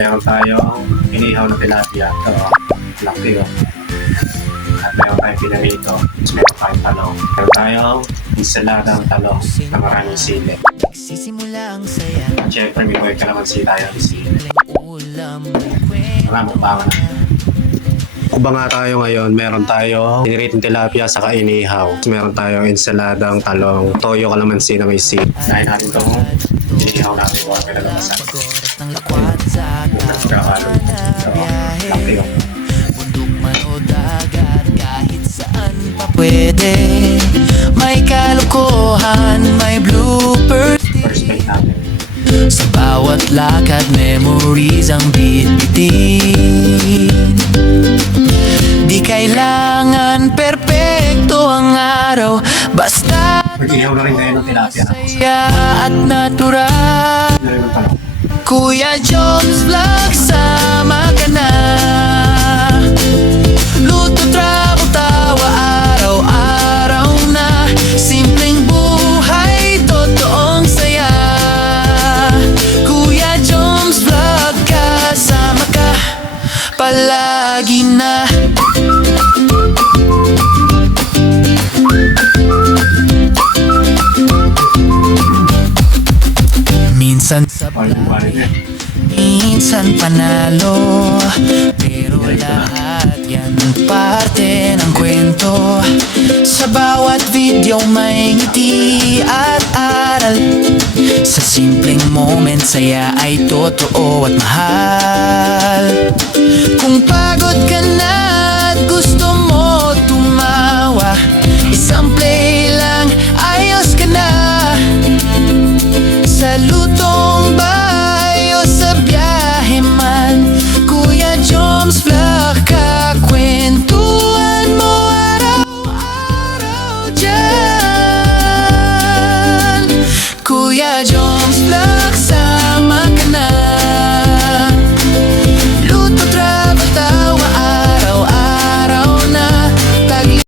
Meron tayong inihaw na tilapia. Ito, laki o. At meron tayong pinarito. Meron tayong talong. Meron tayong ensaladang talong na maraming sili. At syempre, may buhay kalamansi tayong sili. Maraming bangan. Kuba nga tayo ngayon, meron tayo piniritong tilapia sa inihaw. Meron tayong ensaladang talong, toyo kalamansi na may sili. Dahil natin itong inihaw natin kung ang pinalabasan. Nagkakalo. So, laki o. Pwede, may kalokohan, may bloopers. First bite natin. Sa bawat lakad, memories ang bitbitin. Di kailangan perpekto ang araw, basta Mag-ihaw na rin tayo ng tilapia. saya at natural. Meron ng talong. Kuya Jones Vlog, sama ka na. Luto, travel, tawa, araw-araw na. Simpleng buhay, totoong saya. Kuya Jones Vlog, kasama ka palagi na. Minsan Paano yung bali niya? minsan panalo, pero lahat yan parte ng kwento. Sa bawat video may ngiti at aral. Sa simpleng moment, saya ay totoo at mahal.